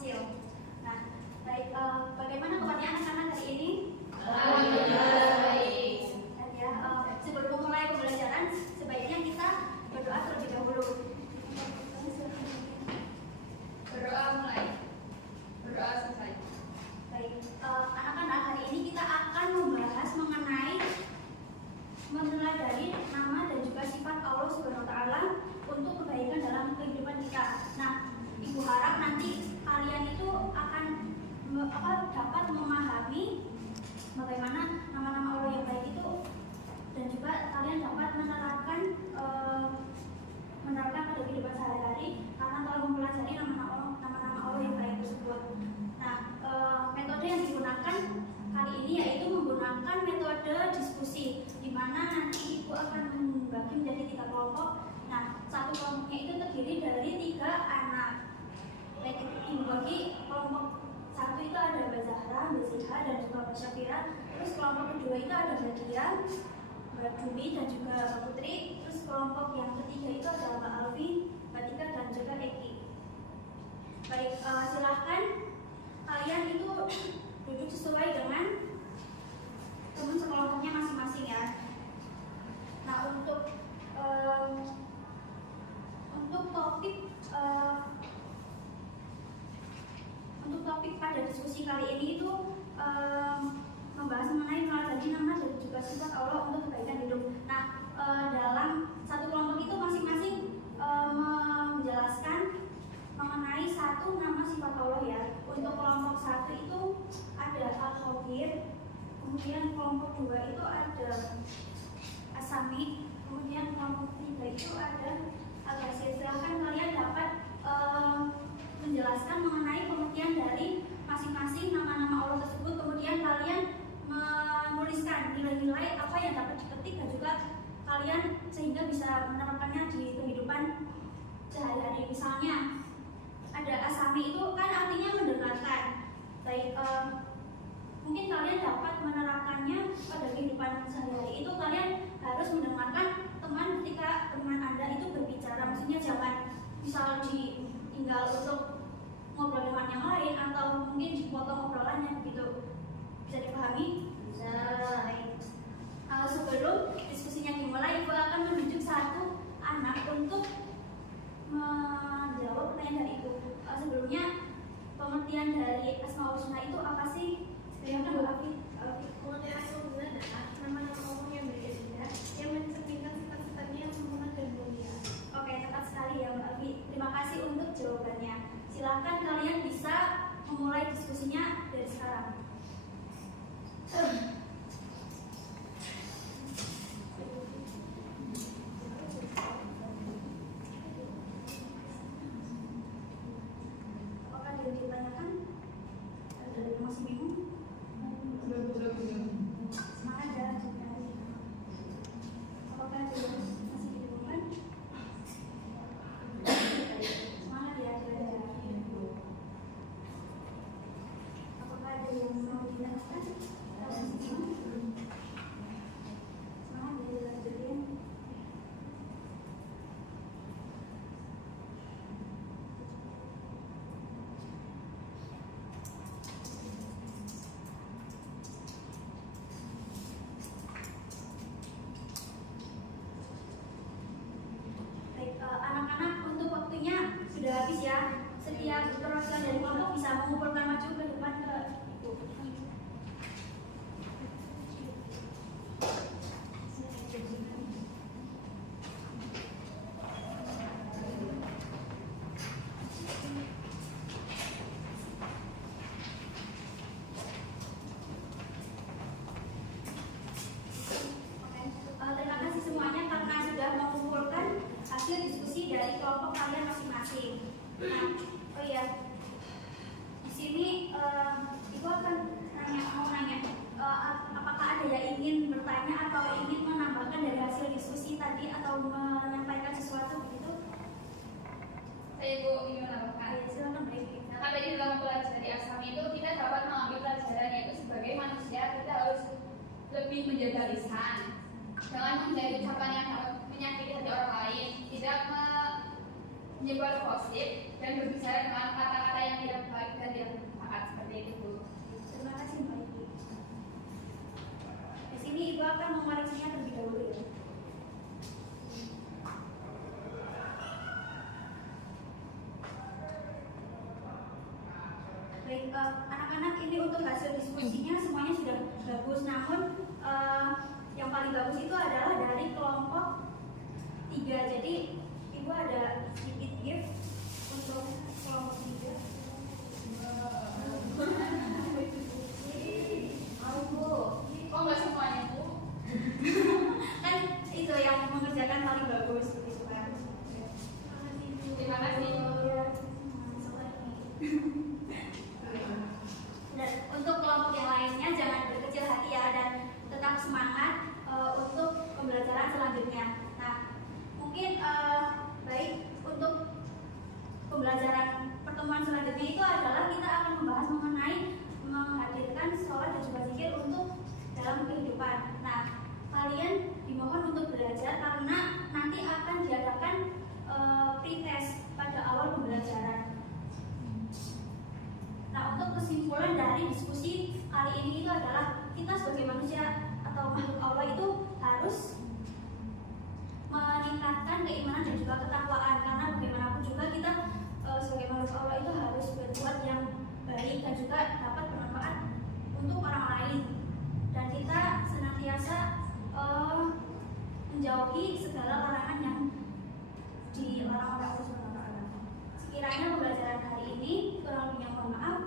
kecil. Nah, baik, bagaimana kabarnya anak-anak hari ini? Baik. Dan ya, sebelum memulai pembelajaran, sebaiknya kita berdoa terlebih dahulu. Berdoa mulai. Berdoa selesai. Baik, anak-anak, hari ini kita akan membahas mengenai mempelajari nama dan juga sifat Allah Subhanahu wa Ta'ala untuk kebaikan dalam kehidupan kita. Nah, Ibu harap nanti kalian itu akan dapat memahami bagaimana nama-nama Allah yang baik itu, dan juga kalian dapat menerapkan pada kehidupan sehari-hari karena telah mempelajari nama-nama Allah yang baik tersebut. Nah, metode yang digunakan kali ini yaitu menggunakan metode diskusi, di mana nanti Ibu akan membagi menjadi 3 kelompok. Nah, satu kelompoknya itu terdiri dari 3 anak. Baik, Ibu bagi kelompok 1 itu ada Mbak Zahra, Mbak Zilha, dan juga Mbak Syafira. Terus kelompok kedua itu ada Mbak Dian, Mbak Dwi, dan juga Mbak Putri. Terus kelompok yang ketiga itu ada Mbak Alfi, Mbak Tika, dan juga Eki. Baik, silahkan kalian itu duduk sesuai dengan teman sekelompoknya masing-masing ya. Nah, untuk topik pada diskusi kali ini itu membahas mengenai meladani nama dan juga sifat Allah untuk kebaikan hidup. Nah, dalam satu kelompok itu masing-masing menjelaskan mengenai 1 nama sifat Allah ya. Untuk kelompok 1 itu ada Al-Khabir, kemudian kelompok 2 itu ada As-Sami, kemudian kelompok 3 itu ada Al-Basir. Silahkan kalian dapat menjelaskan mengenai pengertian dari masing-masing nama-nama Allah tersebut, kemudian kalian menuliskan nilai-nilai apa yang dapat dipetik dan juga kalian sehingga bisa menerapkannya di kehidupan sehari-hari. Misalnya ada Asami itu kan artinya mendengarkan. Baik, mungkin kalian dapat menerapkannya pada kehidupan sehari-hari. Itu kalian harus mendengarkan teman ketika teman Anda itu berbicara. Maksudnya jangan misal ditinggal untuk ngobrol dengan yang lain atau mungkin dipotong obrolannya gitu. Bisa dipahami? Bisa. Sebelum diskusinya dimulai, Ibu akan menunjuk 1 anak untuk menjawab pertanyaan dari Ibu. Sebelumnya, pengertian dari Asmaul Husna itu apa sih? Silahkan Bu Afi. Pengertian Asmaul Husna adalah nama-nama Allah yang berbeda yang mencerminkan sifat-sifatnya yang sempurna dan mulia. Oke, tepat sekali ya Mbak Afi. Terima kasih untuk jawabannya. Silahkan kalian bisa memulai diskusinya dari sekarang. Apakah ada yang ditanyakan? Ada yang masih bingung? Semangat ya. Apakah ada yang masih dibingungkan? Semangat ya, belajar. Apakah ada yang mau ditanyakan? Semangat ya, dilanjutin. Baik, anak-anak, untuk waktunya sudah habis ya. Setiap perwakilan dari kelompok bisa mengumpulkan maju ke depan ke Ibu. Terima kasih semuanya karena sudah mengumpulkan hasil diskusi dari kelompok kalian masing-masing. Nah, oh iya, di sini Ibu akan mau nanya, apakah ada yang ingin bertanya atau ingin menambahkan dari hasil diskusi tadi atau menyampaikan sesuatu begitu? Saya Ibu ingin menambahkan. Ya, silakan Break. Nah, kan tadi dalam mempelajari Asami itu kita dapat mengambil pelajaran, yaitu sebagai manusia kita harus lebih menjaga lisan, jangan menjadi ucapan yang dapat menyakiti hati orang lain, tidak menyebar gosip dan berbicara dengan kata-kata yang tidak baik dan tidak bermanfaat seperti itu Bu. Terima kasih Mbak Ibu. Di sini Ibu akan mengoreksinya terlebih dahulu ya. Baik, anak-anak, ini untuk hasil diskusinya semuanya sudah bagus. Namun yang paling bagus itu adalah dari kelompok 3. Jadi Ibu ada sedikit gift untuk kelompok 3. Mau Bu? Oh nggak semuanya Bu? Kan itu yang mengerjakan paling bagus gitu kan. Terima kasih. Dan untuk kelompok yang lainnya jangan berkecil hati ya, dan tetap semangat untuk pembelajaran selanjutnya. Nah, mungkin baik untuk pembelajaran pertemuan selanjutnya itu adalah kita akan membahas mengenai menghadirkan sholat dan juga zikir untuk dalam kehidupan. Nah, kalian dimohon untuk belajar karena nanti akan diadakan pretest pada awal pembelajaran. Nah, untuk kesimpulan dari diskusi kali ini itu adalah kita sebagai manusia atau makhluk Allah itu harus meningkatkan keimanan dan juga ketakwaan, karena bagaimanapun juga kita sebagai makhluk Allah itu harus berbuat yang baik dan juga dapat bermanfaat untuk orang lain, dan kita senantiasa menjauhi segala larangan yang dilarang oleh Allah Subhanahu wa taala. Sekiranya pembelajaran hari ini kurang lebihnya mohon maaf.